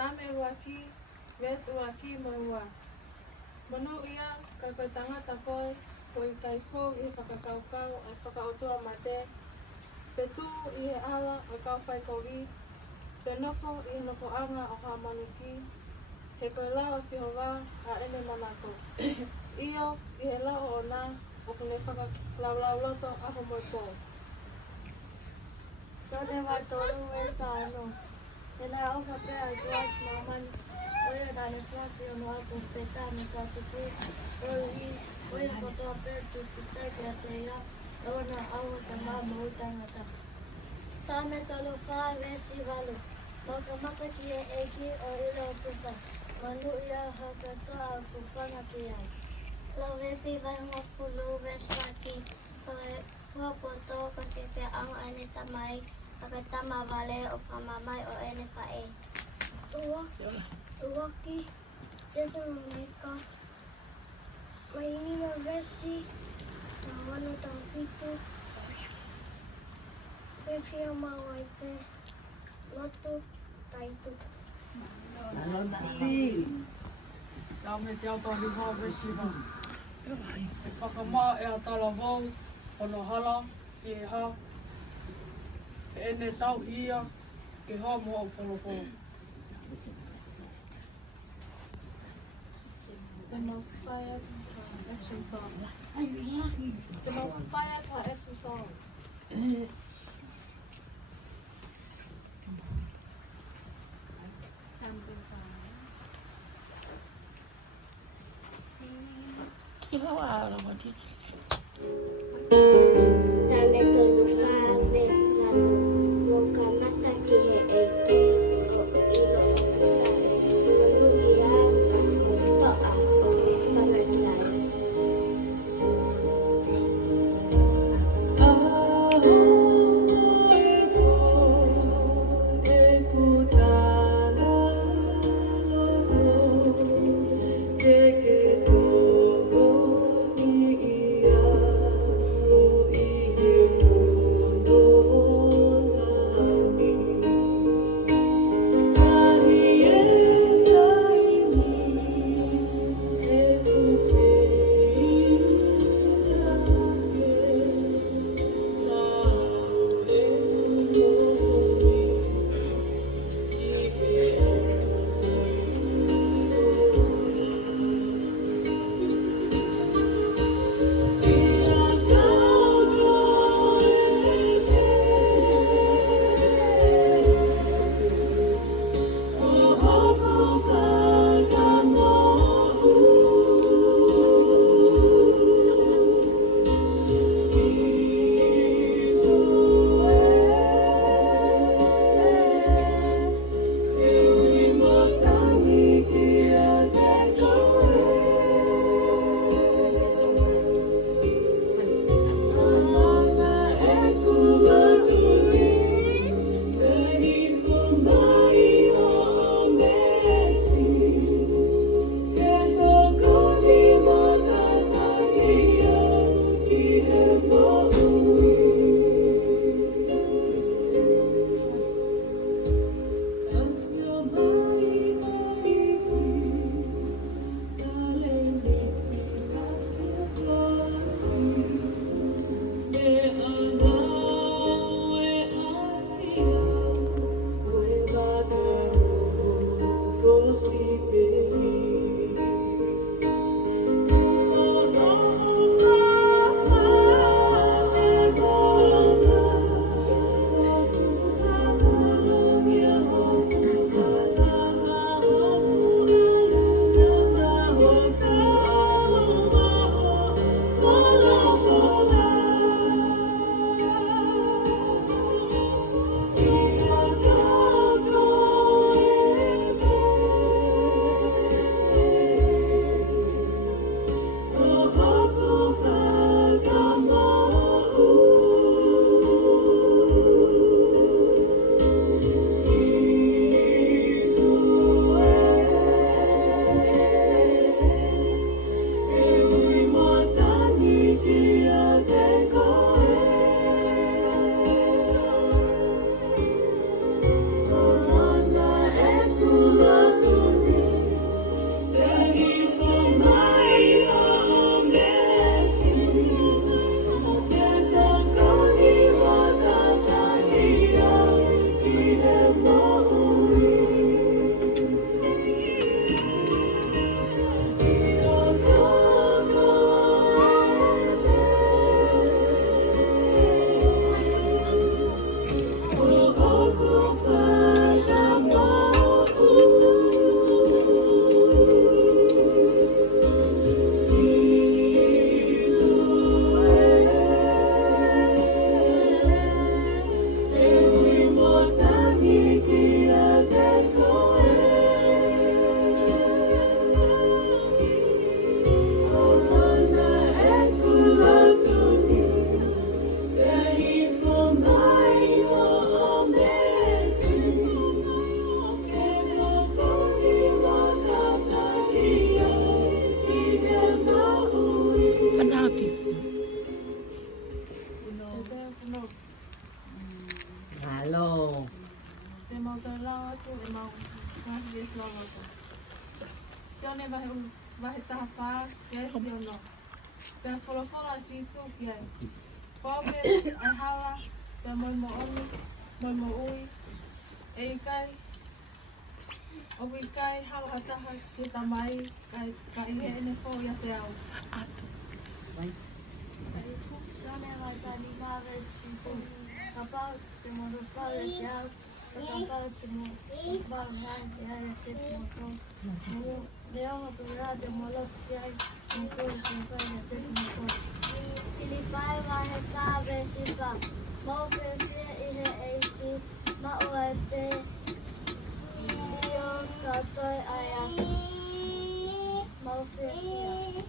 Same waki, ves waki maua. Manu ia kakatanga takoy, koi kaifo I whakakaukau ai whakautua mate. Petu I ala o kauwhai kogi, penofo I nofo anga o hamanuki. He koe lao o sihowa a ene manako. Iyo I he lao o na o kune whakalaulau loto ako moi po. Sone wa tolu esta ano. Tena o whapea tuat maman. Oia tane flapi o noa po peta me katupu. Oia kotoa pertu puta ki a te ia. Ewana au te mama utangata. Same tolu wha vesi walu. Maka maka ki e eki o ilo pusa. Manu ia hakatoa a kupanga ki ai. Lau wepi vango fulu veswaki. Fua poto kasi se ang ane tamay. Pagkatama vale o pamamay o ene pae. Uwaki. Desa mamika. Maini na vesi. Wano tang pitu. Pepia mawaite. Lotu. Taitu. Same te atahi hā vesi hā. E whakamā e a tala wau, ono hala, I e hā. E ene tau hia, ke hā moa o wholowholo. The Mawhaiat action song. The Mawhaiat action song. Tame tolu wha vesi walu. Moka mata ki he eki o ilo pusa. Manu ia kakotoa o whanakiai. Take it, go, mau tau lao atu e mau ngahi e slow atu. Sione vahe taha whā, ia siono. Pea wholawhola si isu ki ai. Pōpe ai hawa, pea moi mo oni, moi mo ui, e ikai, o ikai hawa hataha ki tamai, ka ihe ene fō ia te au. Sione vai tani mawe situ. Kapau te moro pau e te au. Kapau te moro pau ngai te ai e te moto. Leo tu rea te molo te ai. Moto e te pai e te moto. Filipai wahe whawe sipa. Mau whiwhia ihe eiti. Ma o e te. Io katoi ai aku. Mau whiwhia.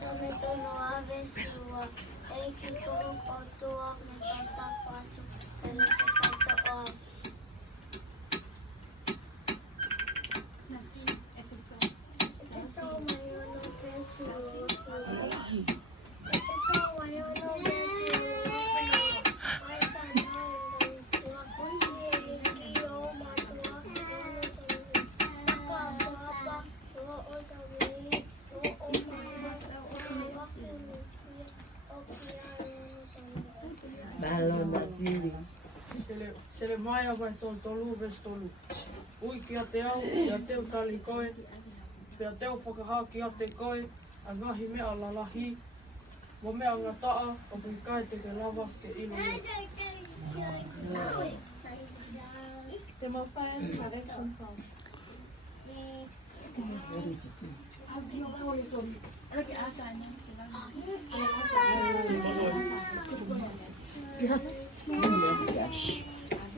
Some tono ave siua. Eiki kou kotua me tata whatu. Ele te whaita o. Efeso mai ono pesu. Efeso mai ono pesu. Ai tanau tua kundi e ki o matua. Taka papa. Tua o tawei. Tua o mai. Bello Naziri. Se le mai vai tolu ves tolu. Ui ki a te au, ki a teo tali koe. Pea teo whakahā ki a te koe. A ngahi mea lalahi. Wa mea ngataa, o pui kai te ke lava ke ilo ia. Te mau whae ka action from.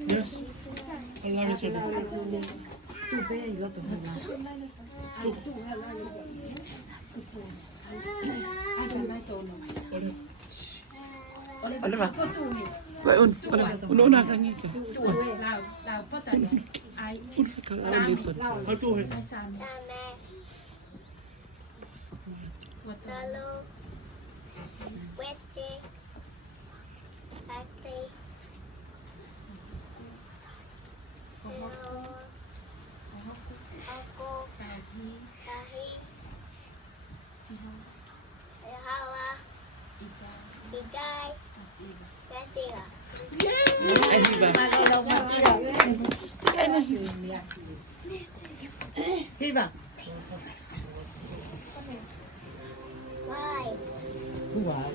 Yes. Allah is good. Ole va. Vai una canica. Lalu wete ate aku tahi hawa ikai kasira Viva. bye. Uai.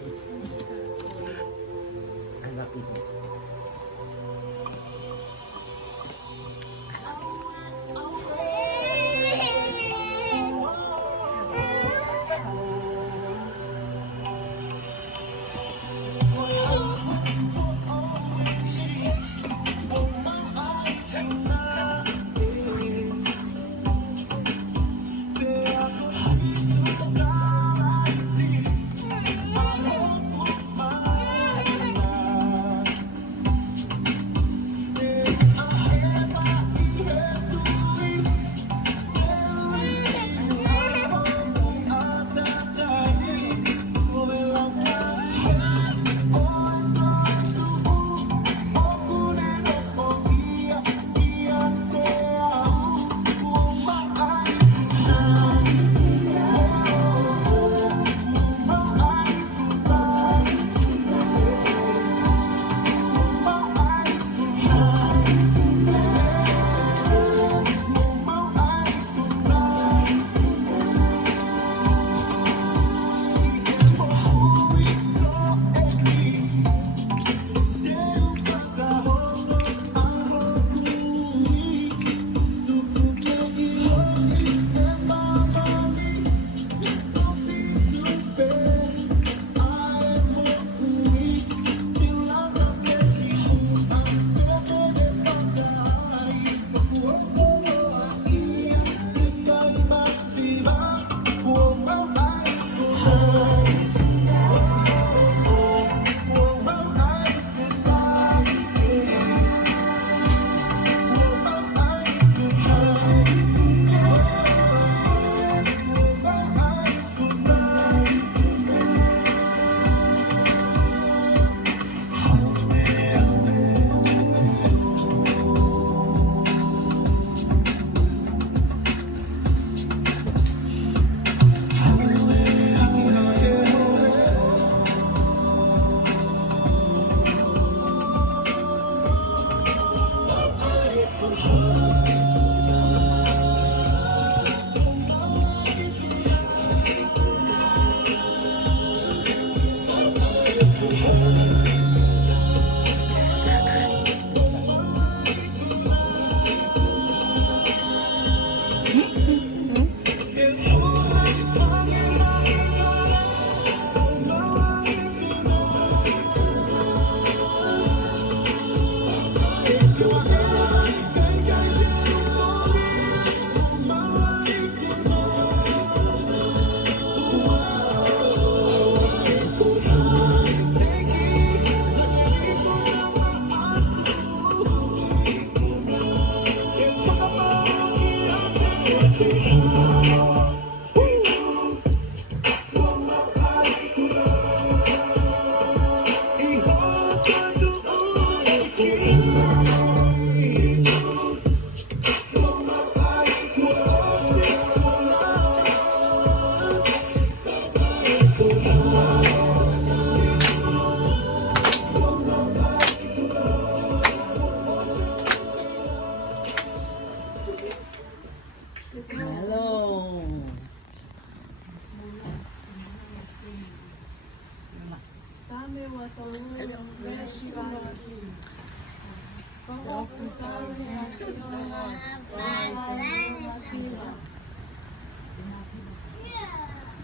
Anggap itu.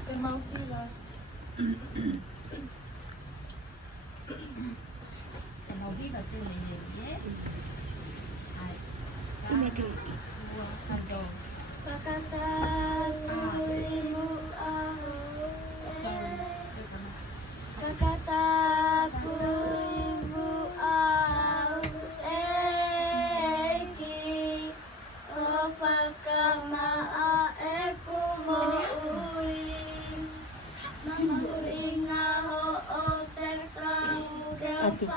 Te mautiva. Atu.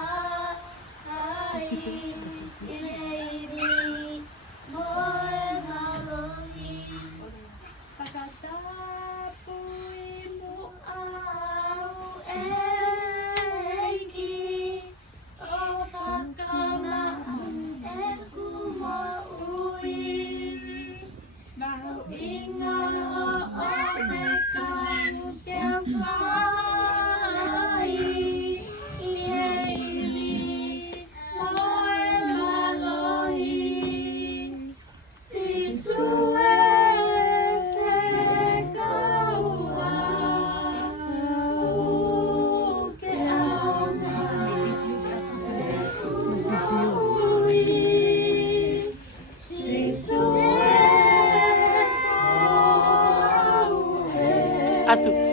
Atu.